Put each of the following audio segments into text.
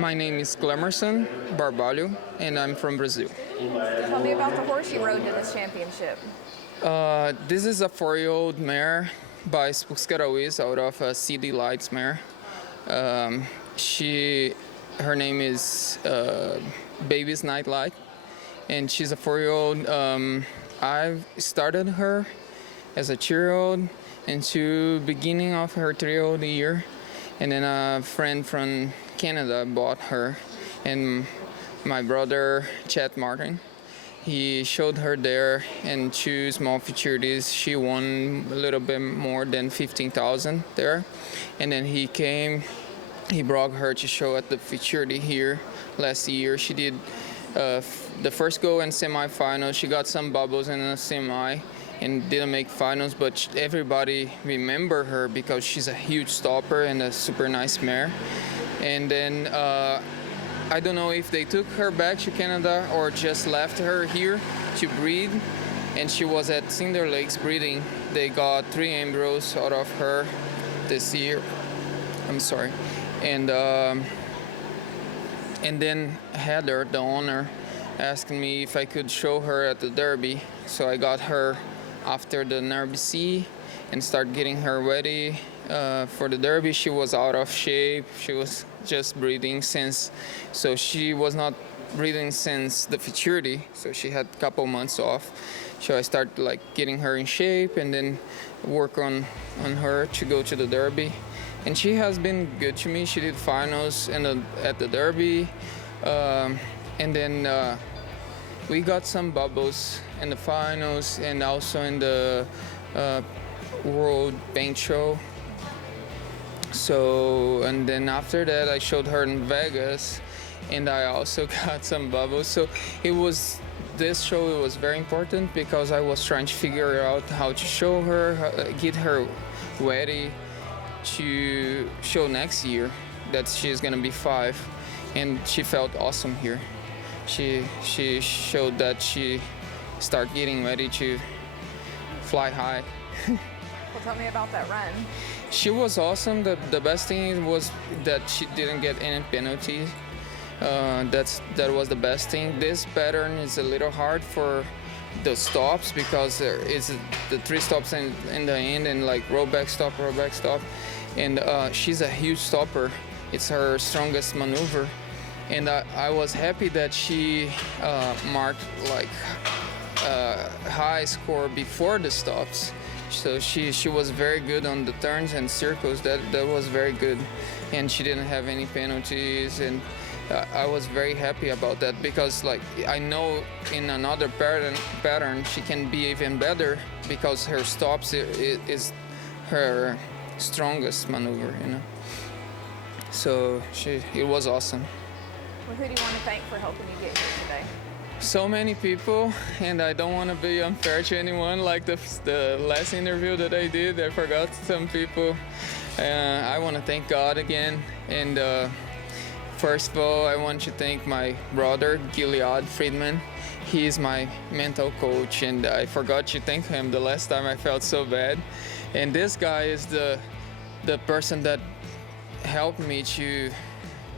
My name is Clemerson Barbalho, and I'm from Brazil. Tell me about the horse you rode to this championship. This is a 4-year-old mare by Spuscarawis out of a CD Lights mare. Her name is Baby's Nightlight, and she's a 4-year-old. I started her as a 2-year-old into beginning of her 3-year-old year, and then a friend from Canada bought her, and my brother Chet Martin, he showed her there, and 2 small futurities she won a little bit more than 15,000 there, and then he brought her to show at the futurity here last year. She did the first go and semi-final. She got some bubbles in the semi and didn't make finals, but everybody remember her because she's a huge stopper and a super nice mare. And then I don't know if they took her back to Canada or just left her here to breed, and she was at Cinder Lakes breeding. They got 3 embryos out of her this year. I'm sorry. And then Heather, the owner, asked me if I could show her at the Derby. So I got her after the NRBC and start getting her ready for the Derby. She was out of shape. She was just breeding so she was not breeding since the futurity. So she had a couple months off. So I started getting her in shape and then work on her to go to the Derby. And she has been good to me. She did finals at the Derby, and then we got some bubbles in the finals and also in the World Paint Show. So, and then after that, I showed her in Vegas, and I also got some bubbles. So this show was very important because I was trying to figure out how to show her, get her ready to show next year that she's gonna be 5, and she felt awesome here. She showed that she started getting ready to fly high. Well, tell me about that run. She was awesome. The best thing was that she didn't get any penalties. That was the best thing. This pattern is a little hard for the stops because there is the 3 stops in the end and rollback stop, and she's a huge stopper. It's her strongest maneuver, and I was happy that she marked high score before the stops. So she was very good on the turns and circles. That was very good, and she didn't have any penalties, and I was very happy about that because I know in another pattern she can be even better because her stops is her strongest maneuver, So it was awesome. Well, who do you want to thank for helping you get here today? So many people, and I don't want to be unfair to anyone. Like the last interview that I did, I forgot some people. I want to thank God again, and first of all, I want to thank my brother, Gilead Friedman. He is my mental coach, and I forgot to thank him the last time. I felt so bad. And this guy is the person that helped me to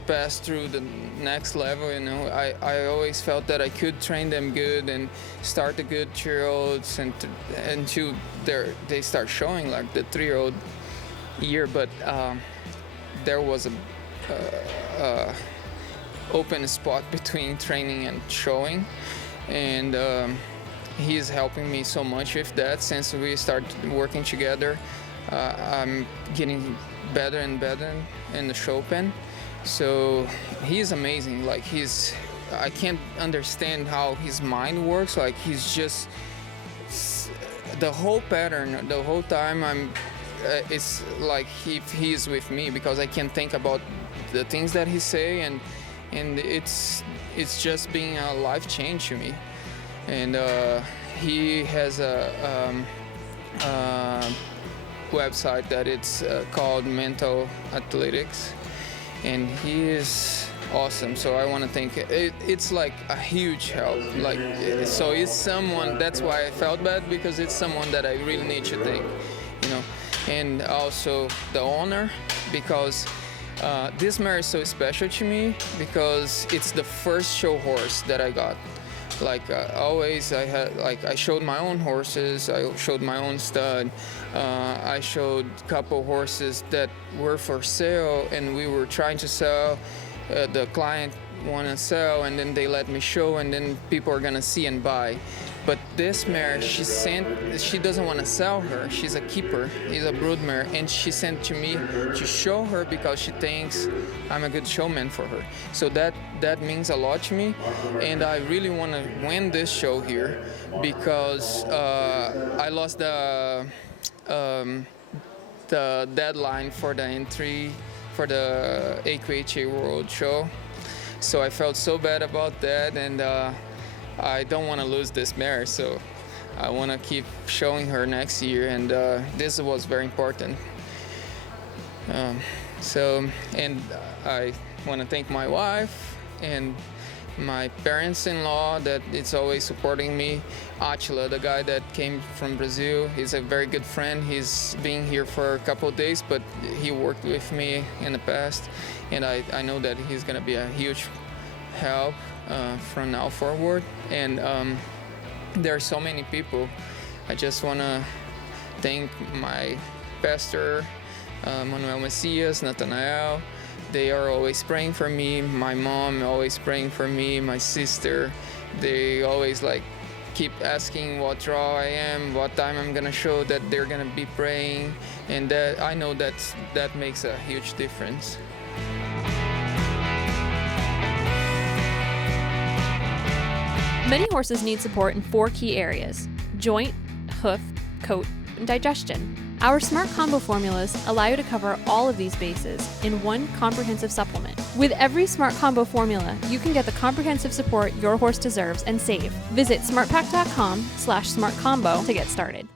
pass through the next level. I always felt that I could train them good and start the good 2-year-olds until they start showing the 3-year-old year. But there was a open spot between training and showing, and he is helping me so much with that. Since we started working together, I'm getting better and better in the show pen. So he's amazing. I can't understand how his mind works. He's just the whole pattern, the whole time it's like he's with me because I can think about the things that he say, and it's just being a life change to me. And he has a website that it's called Mental Athletics, and he is awesome. So I want to thank it's a huge help. So it's someone, that's why I felt bad, because it's someone that I really need to thank, And also the owner, because This mare is so special to me because it's the first show horse that I got. Like always, I showed my own horses. I showed my own stud. I showed a couple horses that were for sale, and we were trying to sell. The client want to sell, and then they let me show, and then people are gonna see and buy. But this mare, she doesn't want to sell her. She's a keeper. She's a brood mare, and she sent to me to show her because she thinks I'm a good showman for her. So that means a lot to me, and I really want to win this show here because I lost the deadline for the entry for the AQHA World Show. So I felt so bad about that, and I don't want to lose this mare, so I want to keep showing her next year, and this was very important. And I want to thank my wife and my parents-in-law that it's always supporting me. Atila, the guy that came from Brazil, he's a very good friend. He's been here for a couple of days, but he worked with me in the past, and I know that he's going to be a huge help from now forward. And there are so many people. I just want to thank my pastor, Manuel Messias, Nathanael. They are always praying for me. My mom always praying for me. My sister, they always keep asking what draw I am, what time I'm gonna show, that they're gonna be praying, and that I know that makes a huge difference. Many horses need support in 4 key areas: joint, hoof, coat, and digestion. Our Smart Combo formulas allow you to cover all of these bases in one comprehensive supplement. With every Smart Combo formula, you can get the comprehensive support your horse deserves and save. Visit smartpack.com/smartcombo to get started.